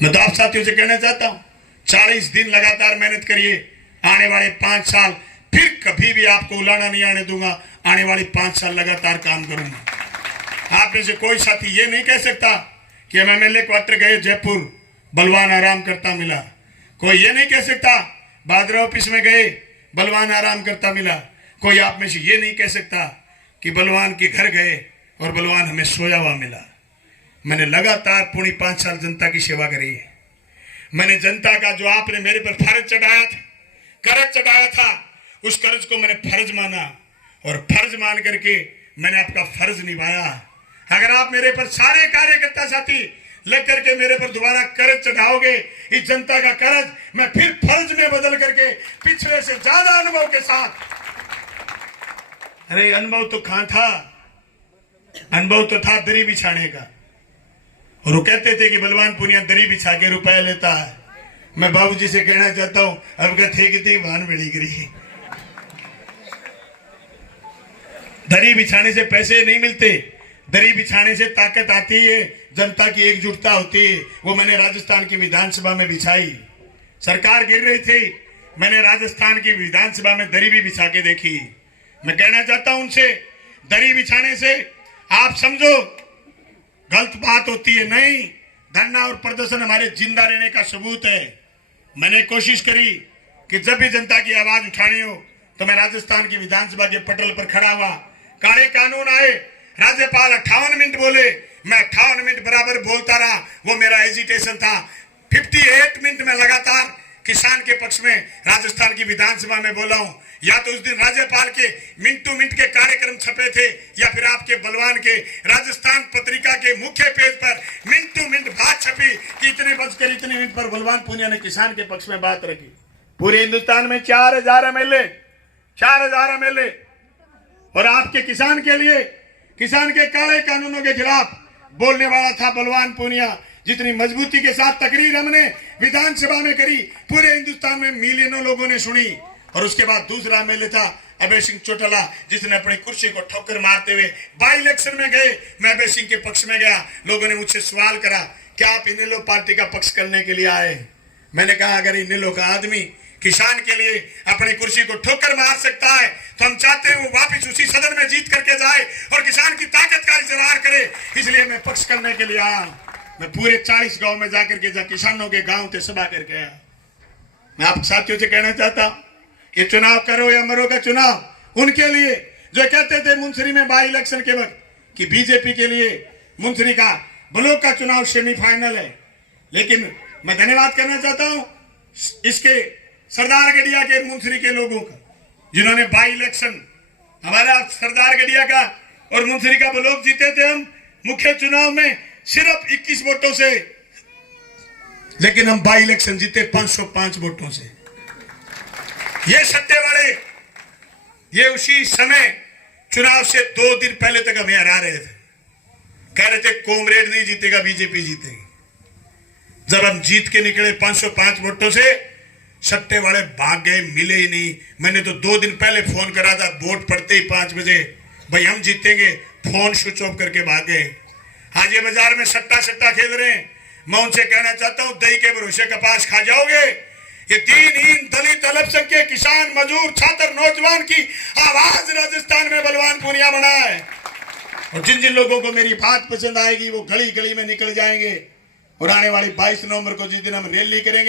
मैं तो आप साथियों से कहना चाहता हूं, 40 दिन लगातार मेहनत करिए। आने वाले 5 साल फिर कभी भी आपको उलाना नहीं आने दूंगा। आने वाले 5 साल लगातार काम करूंगा। आप में से कोई साथी ये नहीं कह सकता कि हम एमएलए क्वार्टर गए जयपुर, बलवान आराम करता मिला। कोई ये नहीं कह सकता बादरा ऑफिस में गए, बलवान आराम करता मिला। कोई आप में से ये नहीं कह सकता कि बलवान के घर गए और बलवान हमें सोया हुआ मिला। मैंने लगातार पूरी 5 साल जनता की सेवा करी है। मैंने जनता का जो आपने मेरे पर फर्ज चढ़ाया था, कर्ज चढ़ाया था, उस कर्ज को मैंने फर्ज माना और फर्ज मान करके मैंने आपका फर्ज निभाया। अगर आप मेरे पर सारे कार्यकर्ता साथी लग करके मेरे पर दोबारा कर्ज चढ़ाओगे, इस जनता का कर्ज मैं फिर फर्ज में बदल करके पिछले से ज्यादा अनुभव के साथ। अरे अनुभव तो कहां था, अनुभव तो था दरी बिछाने का। और वो कहते थे कि बलवान पुनिया दरी बिछा के रुपया लेता है। मैं बाबूजी से कहना चाहता हूं, अब का थे कि वाहन मिली करी। दरी बिछाने से पैसे नहीं मिलते, दरी बिछाने से ताकत आती है, जनता की एकजुटता होती है। वो मैंने राजस्थान की विधानसभा में बिछाई। सरकार गिर रही थी, मैंने राजस्थान की विधानसभा में दरी भी बिछा के देखी। मैं कहना चाहता हूं उनसे, दरी बिछाने से आप समझो गलत बात होती है नहीं। धरना और प्रदर्शन हमारे जिंदा रहने का सबूत है। मैंने कोशिश करी कि जब भी जनता की आवाज उठानी हो तो मैं राजस्थान की विधानसभा के पटल पर खड़ा हुआ। काले कानून आए, राज्यपाल 58 मिनट बोले, मैं 58 मिनट बराबर बोलता रहा। वो मेरा एजिटेशन था। 58 मिनट में लगातार किसान के पक्ष में राजस्थान की विधानसभा में बोला हूं। या तो उस दिन राज्यपाल के मिनट टू मिनट के कार्यक्रम छपे थे, या फिर आपके बलवान के राजस्थान पत्रिका के मुख्य पेज पर मिनट टू मिनट बात छपी कि इतने बजकर इतने मिनट पर बलवान पुनिया ने किसान के पक्ष में बात रखी। पूरे हिंदुस्तान में 4000 एमएलए, 4000 एमएलए, और आपके किसान के लिए, किसान के काले कानूनों के खिलाफ बोलने वाला था बलवान पुनिया। जितनी मजबूती के साथ तकरीर हमने विधानसभा में करी, पूरे हिंदुस्तान में मिलियनों लोगों ने सुनी। और उसके बाद दूसरा एमएलए था अभय सिंह चौटाला, जिसने अपनी कुर्सी को ठोकर मारते हुए बाई इलेक्शन में गए। मैं अभय सिंह के पक्ष में गया। लोगों ने मुझसे सवाल करा, क्या आप इनेलो पार्टी का पक्ष करने के लिए आए? मैंने कहा, अगर इनेलो का आदमी किसान के लिए अपनी कुर्सी को ठोकर मार सकता है तो हम चाहते हैं वो वापिस उसी सदन में जीत करके जाए और किसान की ताकत का इजहार करे। इसलिए मैं पक्ष करने के लिए आया। मैं पूरे 40 गांव में जाकर के किसानों के गांव से सभा करके आया। मैं आप साथियों से कहना चाहता हूं, ये चुनाव करो या मरो का चुनाव उनके लिए जो कहते थे मुंसरी में बाई इलेक्शन के वक्त कि बीजेपी के लिए मुंसरी का ब्लॉक का चुनाव सेमीफाइनल है। लेकिन मैं धन्यवाद करना चाहता हूं इसके सरदारगढ़िया के मुंसरी के लोगों का, जिन्होंने बाई इलेक्शन हमारा सरदारगढ़िया का और मुंसरी का ब्लॉक जीते थे हम मुख्य चुनाव में सिर्फ 21 वोटों से, लेकिन हम बाई इलेक्शन जीते 505 वोटों से। ये सत्ते वाले ये उसी समय चुनाव से 2 दिन पहले तक हमें हरा रहे थे। कह रहे थे कॉमरेड नहीं जीतेगा, बीजेपी जीतेगी। जब हम जीत के निकले 505 वोटों से, सत्ते वाले भाग गए, मिले ही नहीं। मैंने तो 2 दिन पहले फोन करा था, वोट पड़ते ही 5 बजे, भाई हम जीतेंगे। फोन स्विच ऑफ करके भाग गए। आज ये बाजार में सट्टा सट्टा खेल रहे हैं। मैं उनसे कहना चाहता हूं, दही के भरोसे कपास खा जाओगे। ये दीनहीन, दलित, अल्पसंख्यक, किसान, मजदूर, छात्र, नौजवान की आवाज राजस्थान में बलवान पुनिया बना है। और जिन जिन लोगों को मेरी बात पसंद आएगी वो गली गली में निकल जाएंगे। और आने वाली 22 नवंबर को जिस दिन हम रैली करेंगे